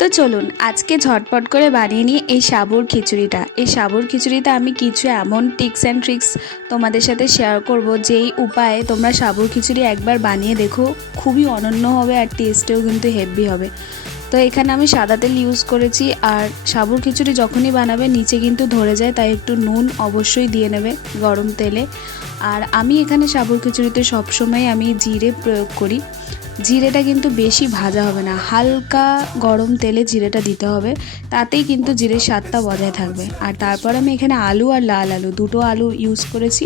তো চলুন আজকে ঝটপট করে বানিয়ে নিই এই সাবুর খিচুড়িটা। এই সাবুর খিচুড়িতে আমি কিছু এমন টিপস অ্যান্ড ট্রিক্স তোমাদের সাথে শেয়ার করব, যেই উপায়ে তোমরা সাবুর খিচুড়ি একবার বানিয়ে দেখো, খুবই অনন্য হবে আর টেস্টেও কিন্তু হেভি হবে। তো এখানে আমি সাদা তেল ইউজ করেছি। আর সাবুর খিচুড়ি যখনই বানাবে নিচে কিন্তু ধরে যায়, তাই একটু নুন অবশ্যই দিয়ে নেবে গরম তেলে। আর আমি এখানে সাবুর খিচুড়িতে সবসময় আমি জিরে প্রয়োগ করি। জিরেটা কিন্তু বেশি ভাজা হবে না, হালকা গরম তেলে জিরেটা দিতে হবে, তাতেই কিন্তু জিরের স্বাদটা বজায় থাকবে। আর তারপর আমি এখানে আলু আর লাল আলু, দুটো আলু ইউজ করেছি।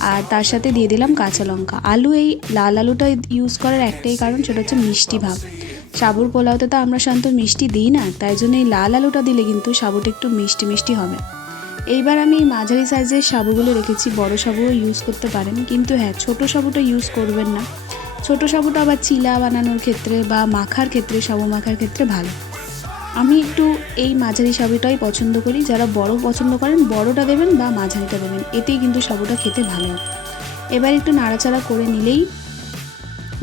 আর তার সাথে দিয়ে দিলাম কাঁচা লঙ্কা। এই লাল আলুটা ইউজ করার একটাই কারণ, সেটা হচ্ছে মিষ্টি ভাব। সাবুর পোলাওতে তো আমরা সাধারণত মিষ্টি দিই না, তাই জন্য এই লাল আলুটা দিলে কিন্তু সাবুটা একটু মিষ্টি মিষ্টি হবে। এইবার আমি মাঝারি সাইজের সাবুগুলো রেখেছি, বড় সাবুও ইউজ করতে পারেন, কিন্তু হ্যাঁ, ছোটো সাবুটা ইউজ করবেন না। ছোটো সাবুটা আবার চিলা বানানোর ক্ষেত্রে বা মাখার ক্ষেত্রে, সাবু মাখার ক্ষেত্রে ভালো। আমি একটু এই মাঝারি সাবুটাই পছন্দ করি। যারা বড় পছন্দ করেন বড়টা দেবেন বা মাঝারিটা দেবেন, এতেই কিন্তু সাবুটা খেতে ভালো হবে। এবার একটু নাড়াচাড়া করে নিলেই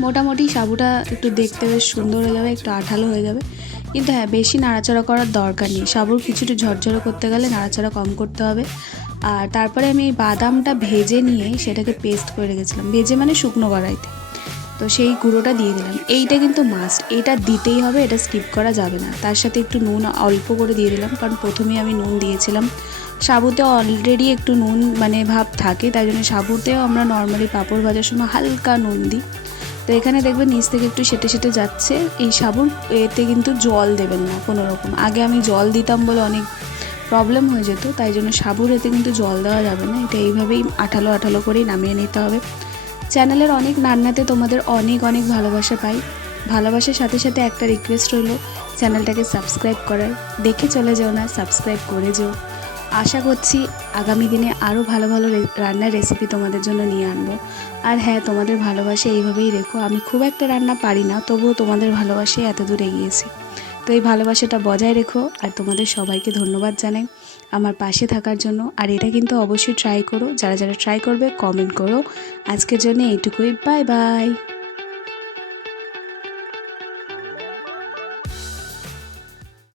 মোটামুটি সাবুটা একটু দেখতে বেশ সুন্দর হয়ে যাবে, একটু আঠালো হয়ে যাবে। কিন্তু হ্যাঁ, বেশি নাড়াচাড়া করার দরকার নেই। সাবুর কিছুটা ঝরঝরে করতে গেলে নাড়াচাড়া কম করতে হবে। আর তারপরে আমি বাদামটা ভেজে নিয়ে সেটাকে পেস্ট করে রেখেছিলাম, ভেজে মানে শুকনো কড়াইতে। তো সেই গুঁড়োটা দিয়ে দিলাম। এইটা কিন্তু মাস্ট, এটা দিতেই হবে, এটা স্কিপ করা যাবে না। তার সাথে একটু নুন অল্প করে দিয়ে দিলাম, কারণ প্রথমেই আমি নুন দিয়েছিলাম। সাবুতে অলরেডি একটু নুন ভাব থাকে, তাই জন্য সাবুতেও আমরা নর্মালি পাঁপড় ভাজার সময় হালকা নুন দিই। তো এখানে দেখবেন নিচ থেকে একটু সেটে সেটে যাচ্ছে। এই সাবুর এতে কিন্তু জল দেবেন না কোনো রকম। আগে আমি জল দিতাম বলে অনেক প্রবলেম হয়ে যেত, তাই জন্য সাবুর এতে কিন্তু জল দেওয়া যাবে না। এটা এইভাবেই আঠালো আঠালো করেই নামিয়ে নিতে হবে। চ্যানেলের অনেক রান্নাতে তোমাদের অনেক অনেক ভালোবাসা পাই। ভালোবাসার সাথে সাথে একটা রিকোয়েস্ট রইল, চ্যানেলটাকে সাবস্ক্রাইব করার। দেখে চলে যেও না, সাবস্ক্রাইব করে যেও। আশা করছি আগামী দিনে আরও ভালো ভালো রান্নার রেসিপি তোমাদের জন্য নিয়ে আনবো। আর হ্যাঁ, তোমাদের ভালোবাসা এইভাবেই রেখো। আমি খুব একটা রান্না পারি না, তবুও তোমাদের ভালোবাসায় এত দূর এগিয়েছি। তো এই ভালোবাসাটা বজায় রেখো। আর তোমাদের সবাইকে ধন্যবাদ জানাই আমার পাশে থাকার জন্য। আর এটা কিন্তু অবশ্যই ট্রাই করো, যারা যারা ট্রাই করবে কমেন্ট করো। আজকের জন্য এইটুকুই, বাই বাই।